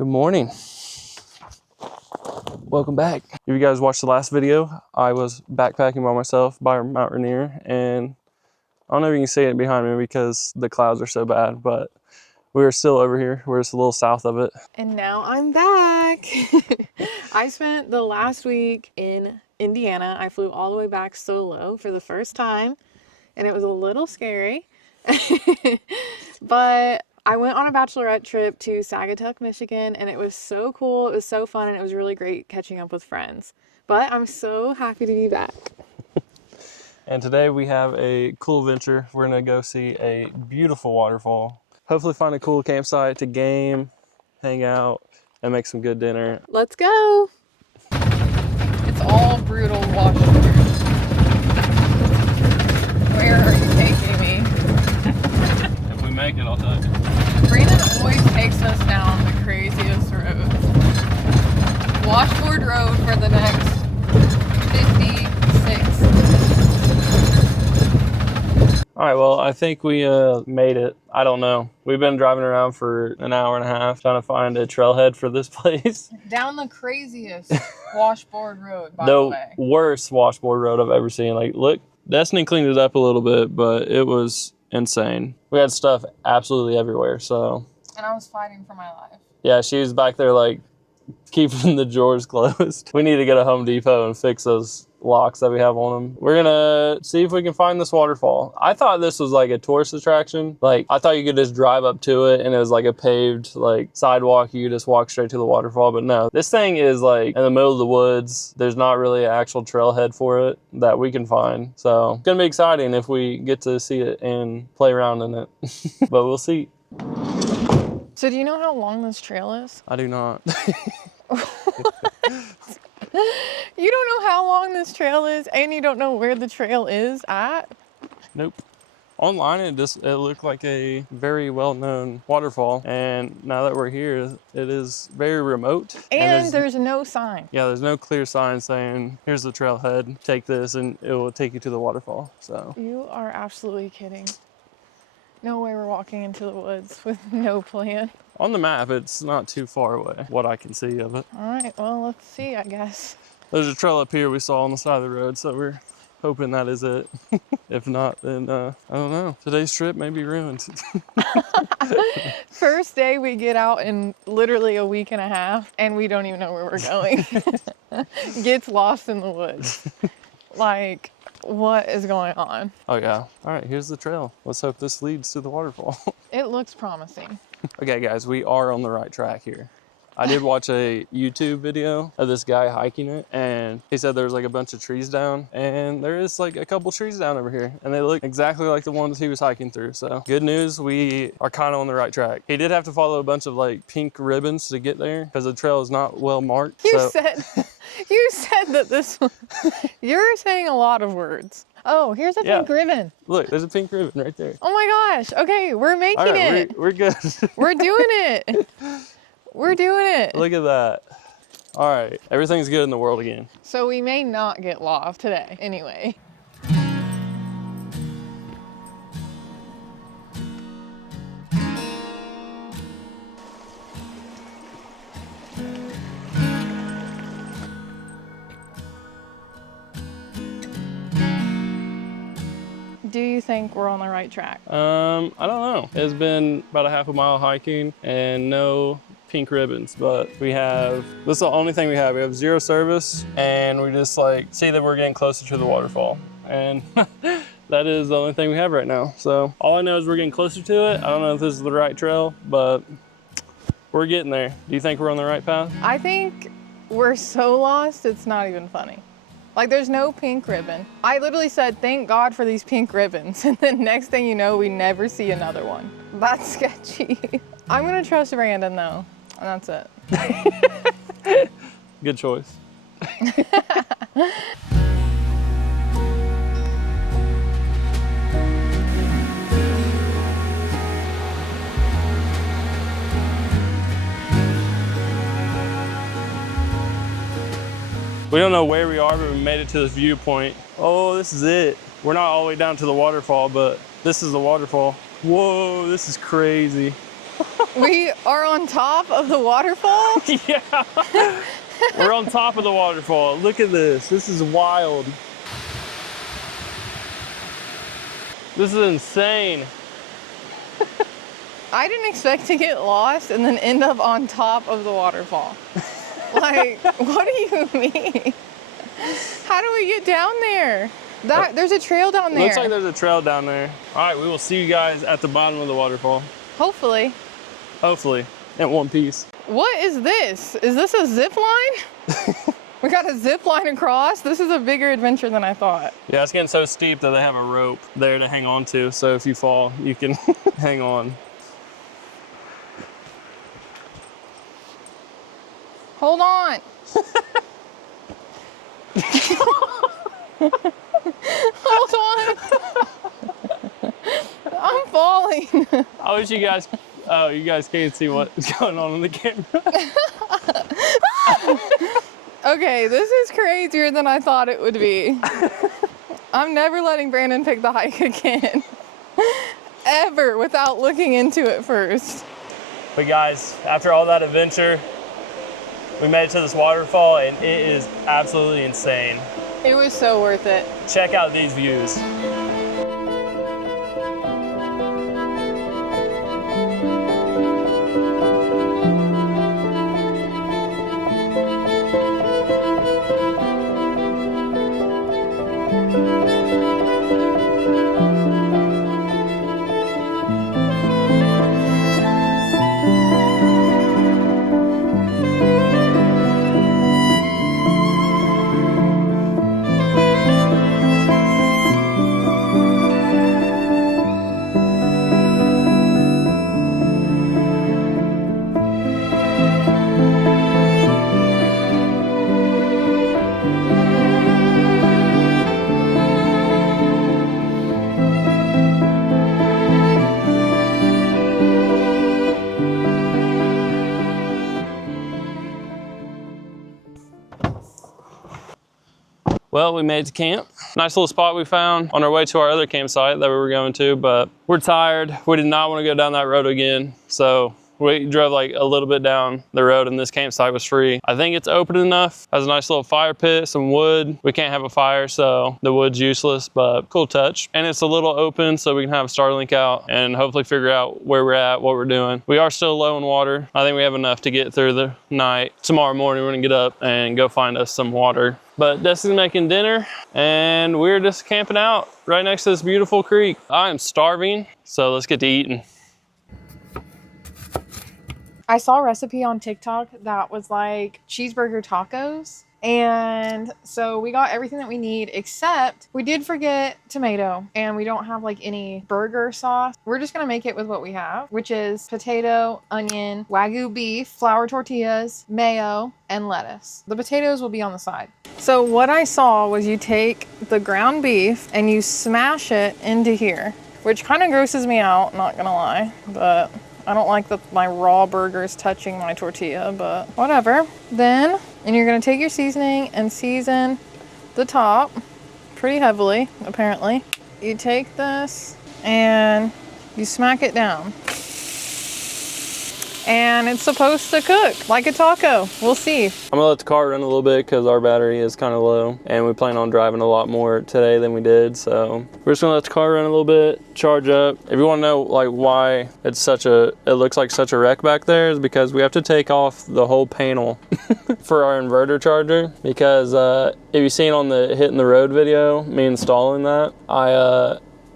Good morning. Welcome back. If you guys watched the last video, I was backpacking by myself by Mount Rainier, and I don't know if you can see it behind me because the clouds are so bad, but we're still over here. We're just a little south of it. And now I'm back. I spent the last week in Indiana. I flew all the way back solo for the first time, and it was a little scary. But I went on a bachelorette trip to Sagatuck, Michigan, and it was so cool. It was so fun, and it was really great catching up with friends. But I'm so happy to be back. And today we have a cool adventure. We're gonna go see a beautiful waterfall. Hopefully find a cool campsite to game, hang out, and make some good dinner. Let's go. It's all brutal washboard. Where are you taking me? If we make it, I'll tell you. Brandon always takes us down the craziest roads. Washboard Road for the next 56. All right, well, I think we made it. I don't know. We've been driving around for an hour and a half trying to find a trailhead for this place. Down the craziest washboard road, by the way. The worst washboard road I've ever seen. Like, look, Destiny cleaned it up a little bit, but it was insane. We had stuff absolutely everywhere, so. And I was fighting for my life. Yeah, she was back there, like, keeping the drawers closed. We need to go to Home Depot and fix those locks that we have on them. We're gonna see if we can find this waterfall. I thought this was like a tourist attraction. Like, I thought you could just drive up to it and it was like a paved like sidewalk. You could just walk straight to the waterfall, but no. This thing is like in the middle of the woods. There's not really an actual trailhead for it that we can find. So it's gonna be exciting if we get to see it and play around in it. But we'll see. So do you know how long this trail is? I do not. You don't know how long this trail is, and you don't know where the trail is at? Nope. Online, it looked like a very well-known waterfall, and now that we're here, it is very remote. And there's no sign. Yeah, there's no clear sign saying, here's the trailhead, take this, and it will take you to the waterfall, so. You are absolutely kidding. No way we're walking into the woods with no plan. On the map, it's not too far away, what I can see of it. All right, well, let's see, I guess. There's a trail up here we saw on the side of the road, so we're hoping that is it. If not, then I don't know. Today's trip may be ruined. First day we get out in literally a week and a half, and we don't even know where we're going. Gets lost in the woods. Like, what is going on? Oh yeah. All right, here's the trail. Let's hope this leads to the waterfall. It looks promising. Okay guys, we are on the right track here. I did watch a YouTube video of this guy hiking it, and he said there's like a bunch of trees down, and there is like a couple trees down over here, and they look exactly like the ones he was hiking through. So good news, we are kind of on the right track. He did have to follow a bunch of like pink ribbons to get there because the trail is not well marked. You said that this one, you're saying a lot of words. Oh, here's a pink ribbon. Look, there's a pink ribbon right there. Oh my gosh. Okay, we're making it. We're good. We're doing it. We're doing it. Look at that. All right, everything's good in the world again. So we may not get lost today anyway. Do you think we're on the right track? I don't know. It's been about a half a mile hiking and no pink ribbons, but we have, this is the only thing we have. We have zero service, and we just like see that we're getting closer to the waterfall. And that is the only thing we have right now. So all I know is we're getting closer to it. I don't know if this is the right trail, but we're getting there. Do you think we're on the right path? I think we're so lost, it's not even funny. Like, there's no pink ribbon. I literally said, thank God for these pink ribbons. And then next thing you know, we never see another one. That's sketchy. I'm gonna trust Brandon though, and that's it. Good choice. We don't know where we are, but we made it to this viewpoint. Oh, this is it. We're not all the way down to the waterfall, but this is the waterfall. Whoa, this is crazy. We are on top of the waterfall? Yeah. We're on top of the waterfall. Look at this. This is wild. This is insane. I didn't expect to get lost and then end up on top of the waterfall. Like, what do you mean? How do we get down there? There's a trail down there. Looks like there's a trail down there. All right, we will see you guys at the bottom of the waterfall. Hopefully. Hopefully, in one piece. What is this? Is this a zip line? We got a zip line across. This is a bigger adventure than I thought. Yeah, it's getting so steep that they have a rope there to hang on to. So if you fall, you can hang on. Hold on. Hold on. I'm falling. I wish you guys, oh, you guys can't see what's going on in the camera. Okay, this is crazier than I thought it would be. I'm never letting Brandon pick the hike again. Ever, without looking into it first. But guys, after all that adventure, we made it to this waterfall and it is absolutely insane. It was so worth it. Check out these views. Well, we made it to camp. Nice little spot we found on our way to our other campsite that we were going to, but we're tired. We did not want to go down that road again. So we drove like a little bit down the road and this campsite was free. I think it's open enough. Has a nice little fire pit, some wood. We can't have a fire, so the wood's useless, but cool touch. And it's a little open so we can have Starlink out and hopefully figure out where we're at, what we're doing. We are still low in water. I think we have enough to get through the night. Tomorrow morning, we're gonna get up and go find us some water. But Destiny's making dinner and we're just camping out right next to this beautiful creek. I am starving, so let's get to eating. I saw a recipe on TikTok that was like cheeseburger tacos. And so we got everything that we need, except we did forget tomato and we don't have like any burger sauce. We're just gonna make it with what we have, which is potato, onion, Wagyu beef, flour tortillas, mayo, and lettuce. The potatoes will be on the side. So what I saw was you take the ground beef and you smash it into here, which kind of grosses me out, not gonna lie, but I don't like my raw burgers touching my tortilla, but whatever. And you're gonna take your seasoning and season the top pretty heavily, apparently. You take this and you smack it down. And it's supposed to cook like a taco. We'll see. I'm gonna let the car run a little bit because our battery is kind of low and we plan on driving a lot more today than we did. So we're just gonna let the car run a little bit, charge up. If you wanna know like why it looks like such a wreck back there, is because we have to take off the whole panel for our inverter charger. Because if you've seen on the Hitting the Road video, me installing that,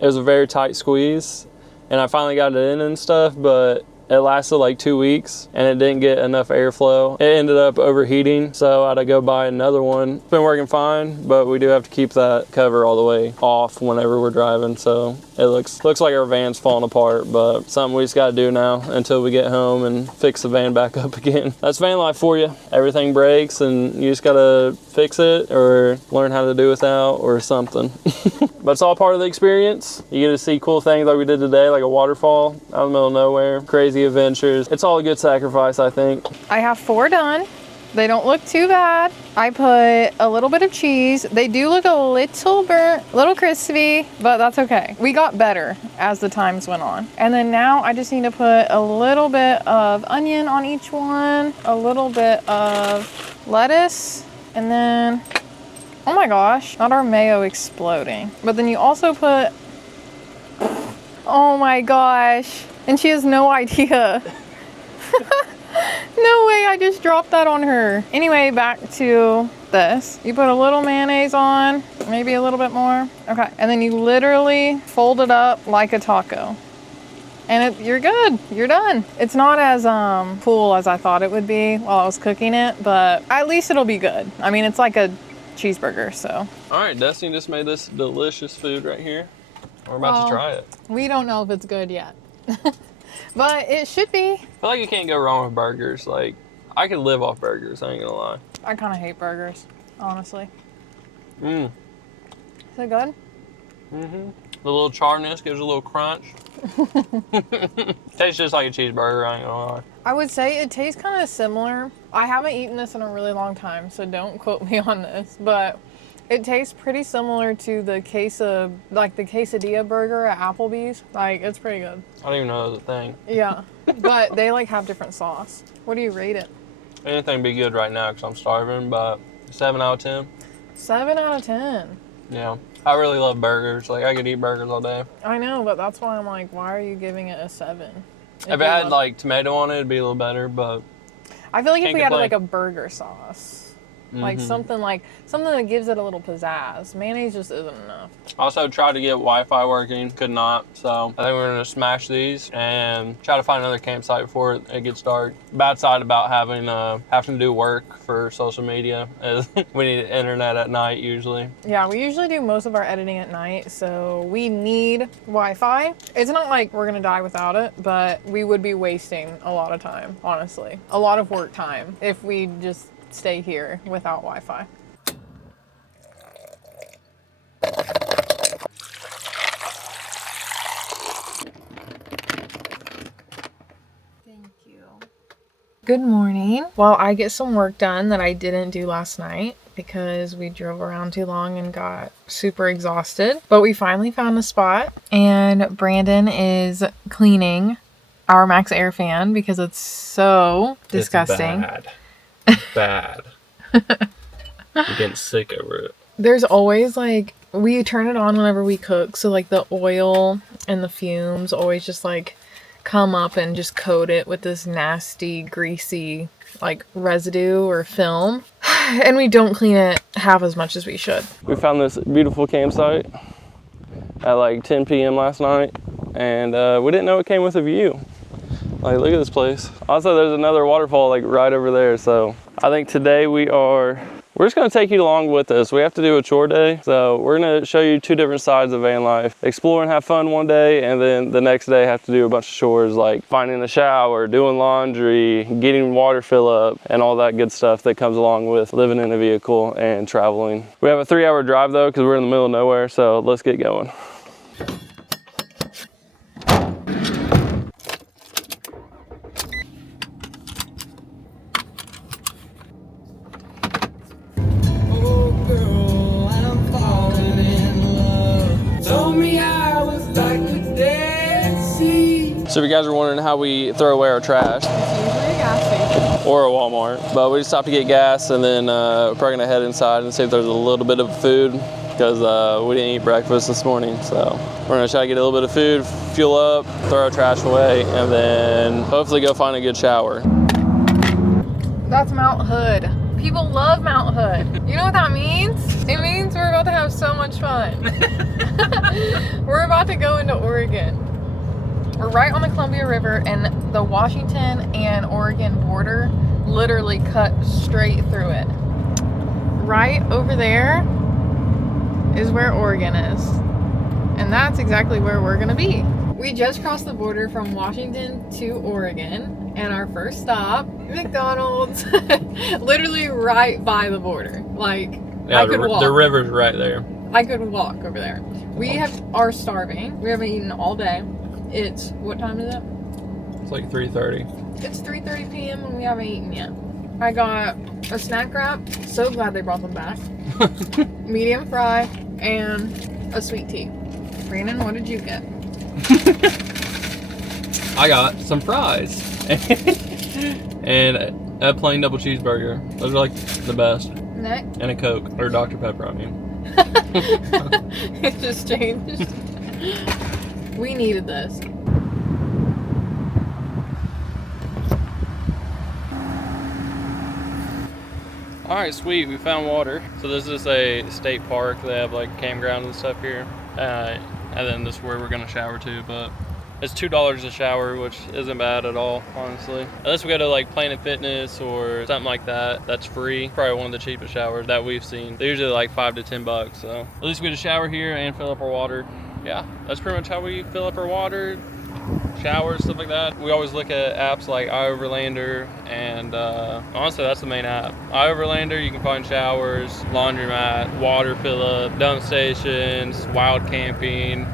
it was a very tight squeeze and I finally got it in and stuff, but it lasted like 2 weeks and it didn't get enough airflow. It ended up overheating, so I had to go buy another one. It's been working fine, but we do have to keep that cover all the way off whenever we're driving. So it looks like our van's falling apart, but something we just gotta do now until we get home and fix the van back up again. That's van life for you. Everything breaks and you just gotta fix it or learn how to do without or something. But it's all part of the experience. You get to see cool things like we did today, like a waterfall out in the middle of nowhere, crazy adventures. It's all a good sacrifice, I think. I have 4 done. They don't look too bad. I put a little bit of cheese. They do look a little burnt, a little crispy, but that's okay. We got better as the times went on. And then now I just need to put a little bit of onion on each one, a little bit of lettuce, and then, oh my gosh, not our mayo exploding. But then you also put, oh my gosh, and she has no idea. No way, I just dropped that on her. Anyway, back to this. You put a little mayonnaise on, maybe a little bit more. Okay, and then you literally fold it up like a taco. And you're good, you're done. It's not as full as I thought it would be while I was cooking it, but at least it'll be good. I mean, it's like a cheeseburger, so. All right, Destiny just made this delicious food right here. We're about to try it. We don't know if it's good yet. But it should be. I feel like you can't go wrong with burgers. Like, I could live off burgers, I ain't gonna lie. I kind of hate burgers, honestly. Mmm. Is it good? Mm-hmm. The little charness gives a little crunch. Tastes just like a cheeseburger, I ain't gonna lie. I would say it tastes kind of similar. I haven't eaten this in a really long time, so don't quote me on this, but it tastes pretty similar to the quesadilla burger at Applebee's. Like, it's pretty good. I don't even know that was a thing. Yeah, but they like have different sauce. What do you rate it? Anything be good right now because I'm starving, but 7 out of 10. 7 out of 10. Yeah, I really love burgers. Like, I could eat burgers all day. I know, but that's why I'm like, why are you giving it a 7? If it had like tomato on it, it'd be a little better, but I feel like if we had complain. like a burger sauce. Like something that gives it a little pizzazz. Mayonnaise just isn't enough. Also tried to get Wi-Fi working, could not. So I think we're gonna smash these and try to find another campsite before it gets dark. Bad side about having to do work for social media is we need internet at night usually. Yeah, we usually do most of our editing at night, so we need Wi-Fi. It's not like we're gonna die without it, but we would be wasting a lot of time, honestly. A lot of work time if we just stay here without Wi-Fi. Thank you. Good morning. Well, I get some work done that I didn't do last night because we drove around too long and got super exhausted. But we finally found a spot, and Brandon is cleaning our Max Air fan because it's so disgusting. It's bad. I'm getting sick over it. There's always like, we turn it on whenever we cook, so like the oil and the fumes always just like come up and just coat it with this nasty, greasy like residue or film. And we don't clean it half as much as we should. We found this beautiful campsite at like 10 p.m. last night, and we didn't know it came with a view. Like, look at this place. Also, there's another waterfall like right over there. So I think today we're just gonna take you along with us. We have to do a chore day. So we're gonna show you 2 different sides of van life. Explore and have fun one day, and then the next day have to do a bunch of chores like finding a shower, doing laundry, getting water fill up, and all that good stuff that comes along with living in a vehicle and traveling. We have a 3-hour drive though, because we're in the middle of nowhere. So let's get going. So if you guys are wondering how we throw away our trash, It's usually a gas station. or a Walmart, but we just stopped to get gas, and then we're probably gonna head inside and see if there's a little bit of food, because we didn't eat breakfast this morning. So we're gonna try to get a little bit of food, fuel up, throw our trash away, and then hopefully go find a good shower. That's Mount Hood. People love Mount Hood. You know what that means? It means we're about to have so much fun. We're about to go into Oregon. We're right on the Columbia River, and the Washington and Oregon border literally cut straight through it. Right over there is where Oregon is. And that's exactly where we're gonna be. We just crossed the border from Washington to Oregon, and our first stop, McDonald's, literally right by the border. Like, Yeah, I could walk. the river's right there. I could walk over there. We are starving. We haven't eaten all day. It's, what time is it? It's like 3:30. It's 3:30 p.m. and we haven't eaten yet. I got a snack wrap. So glad they brought them back. Medium fry and a sweet tea. Brandon, what did you get? I got some fries and a plain double cheeseburger. Those are like the best. Next. And a Coke, or Dr. Pepper, I mean. It just changed. We needed this. All right, sweet, we found water. So this is a state park. They have like campgrounds and stuff here. And then this is where we're gonna shower too, but it's $2 a shower, which isn't bad at all, honestly. Unless we go to like Planet Fitness or something like that, that's free. Probably one of the cheapest showers that we've seen. They're usually like $5 to $10, so at least we get a shower here and fill up our water. Yeah, that's pretty much how we fill up our water, showers, stuff like that. We always look at apps like iOverlander, and honestly, that's the main app. iOverlander, you can find showers, laundromat, water fill up, dump stations, wild camping,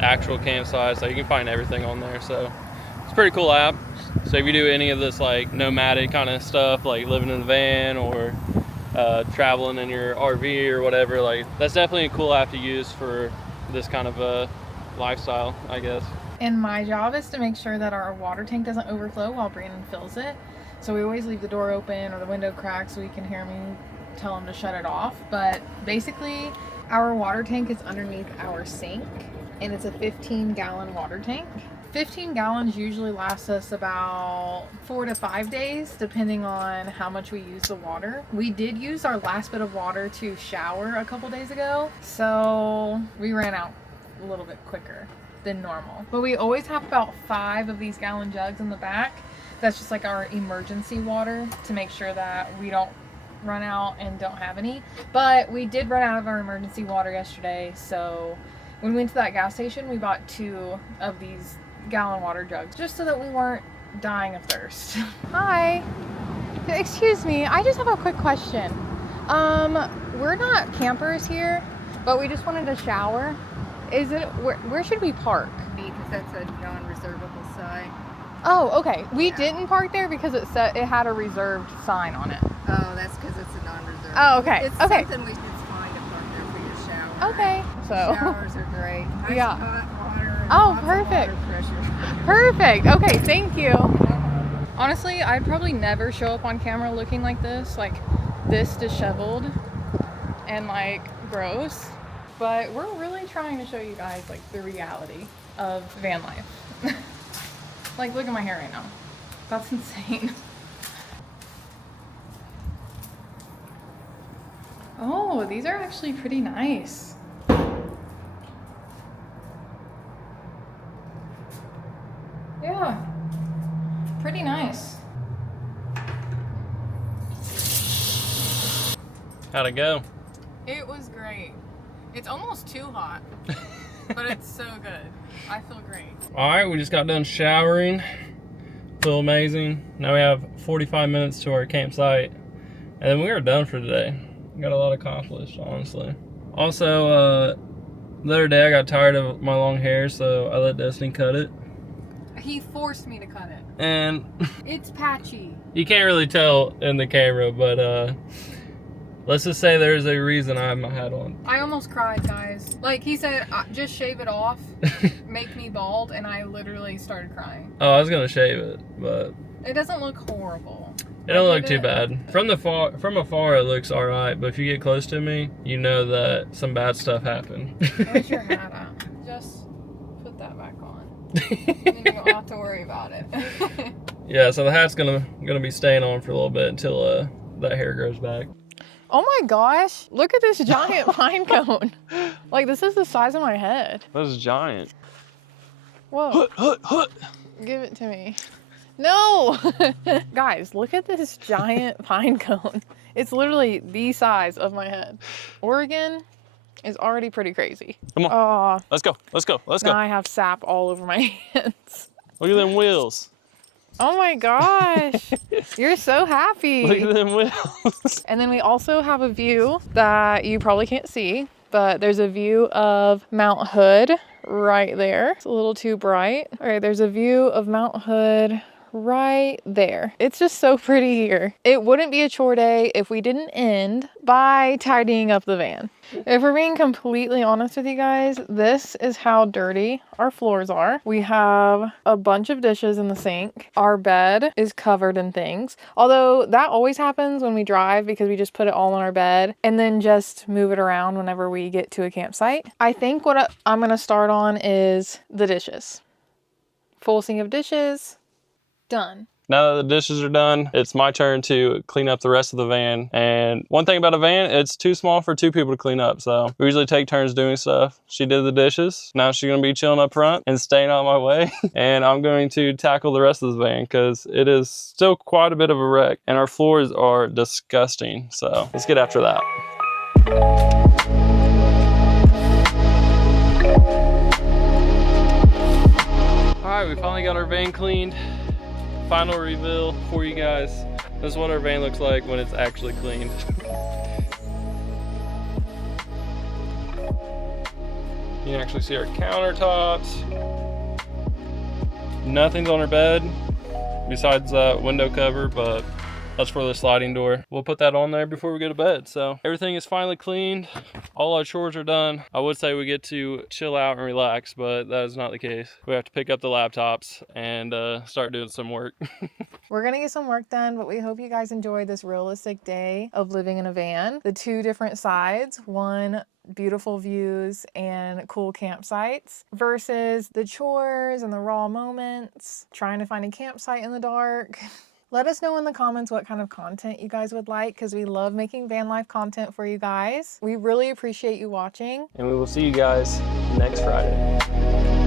actual campsites. So you can find everything on there. So it's a pretty cool app. So if you do any of this like nomadic kind of stuff, like living in a van or traveling in your RV or whatever, like that's definitely a cool app to use for this kind of a lifestyle, I guess. And my job is to make sure that our water tank doesn't overflow while Brandon fills it. So we always leave the door open or the window cracked so he can hear me tell him to shut it off. But basically, our water tank is underneath our sink, and it's a 15-gallon water tank. 15 gallons usually lasts us about 4 to 5 days, depending on how much we use the water. We did use our last bit of water to shower a couple days ago, so we ran out a little bit quicker than normal. But we always have about 5 of these gallon jugs in the back. That's just like our emergency water to make sure that we don't run out and don't have any. But we did run out of our emergency water yesterday, so when we went to that gas station, we bought 2 of these gallon water jugs just so that we weren't dying of thirst. Hi. Excuse me, I just have a quick question. We're not campers here, but we just wanted to shower. Is it where should we park? Because that's a non-reservable site. Oh, okay. We didn't park there because it said it had a reserved sign on it. Oh, that's because it's a non-reservable. Oh, okay. It's okay. something it's fine to park there for your shower. Okay. So Showers are great. Nice Yeah. hot water. And Oh, lots of perfect. water pressure. Perfect. Okay, thank you. Honestly, I'd probably never show up on camera looking like this disheveled and like gross. But we're really trying to show you guys like the reality of van life. Like, look at my hair right now. That's insane. Oh, these are actually pretty nice. Yeah, pretty nice. How'd it go? It was great. It's almost too hot, but it's so good. I feel great. All right, we just got done showering. Feel amazing. Now we have 45 minutes to our campsite, and then we are done for today. Got a lot accomplished, honestly. Also, the other day I got tired of my long hair, so I let Destiny cut it. He forced me to cut it. And It's patchy. you can't really tell in the camera, but let's just say there's a reason I have my hat on. I almost cried, guys. Like, he said, just shave it off, make me bald, and I literally started crying. Oh, I was gonna shave it, but It doesn't look horrible. it don't look too bad. From afar, it looks all right, but if you get close to me, you know that some bad stuff happened. Where's your hat at? Just put that back on. And you don't have to worry about it. Yeah, so the hat's gonna be staying on for a little bit until that hair grows back. Oh my gosh, look at this giant pine cone. Like, this is the size of my head. That is giant. Whoa. Give it to me. No! Guys, look at this giant pine cone. It's literally the size of my head. Oregon is already pretty crazy. Come on. Oh, Let's go. Let's go. Let's now go. I have sap all over my hands. Look at them wheels. Oh my gosh. You're so happy. Look at them wheels. And then we also have a view that you probably can't see, but there's a view of Mount Hood right there. It's a little too bright. All right, there's a view of Mount Hood right there. It's just so pretty here. It wouldn't be a chore day if we didn't end by tidying up the van. If we're being completely honest with you guys, this is how dirty our floors are. We have a bunch of dishes in the sink. Our bed is covered in things. Although that always happens when we drive because we just put it all on our bed and then just move it around whenever we get to a campsite. I think what I'm gonna start on is the dishes. Full sink of dishes, done. Now that the dishes are done, it's my turn to clean up the rest of the van. And one thing about a van, it's too small for 2 people to clean up. So we usually take turns doing stuff. She did the dishes. Now she's gonna be chilling up front and staying out of my way. And I'm going to tackle the rest of the van because it is still quite a bit of a wreck. And our floors are disgusting. So let's get after that. All right, we finally got our van cleaned. Final reveal for you guys. This is what our van looks like when it's actually cleaned. You can actually see our countertops. Nothing's on our bed besides that window cover, but that's for the sliding door. We'll put that on there before we go to bed. So everything is finally cleaned. All our chores are done. I would say we get to chill out and relax, but that is not the case. We have to pick up the laptops and start doing some work. We're gonna get some work done, but we hope you guys enjoyed this realistic day of living in a van. The 2 different sides, one beautiful views and cool campsites versus the chores and the raw moments, trying to find a campsite in the dark. Let us know in the comments what kind of content you guys would like because we love making van life content for you guys. We really appreciate you watching. And we will see you guys next Friday.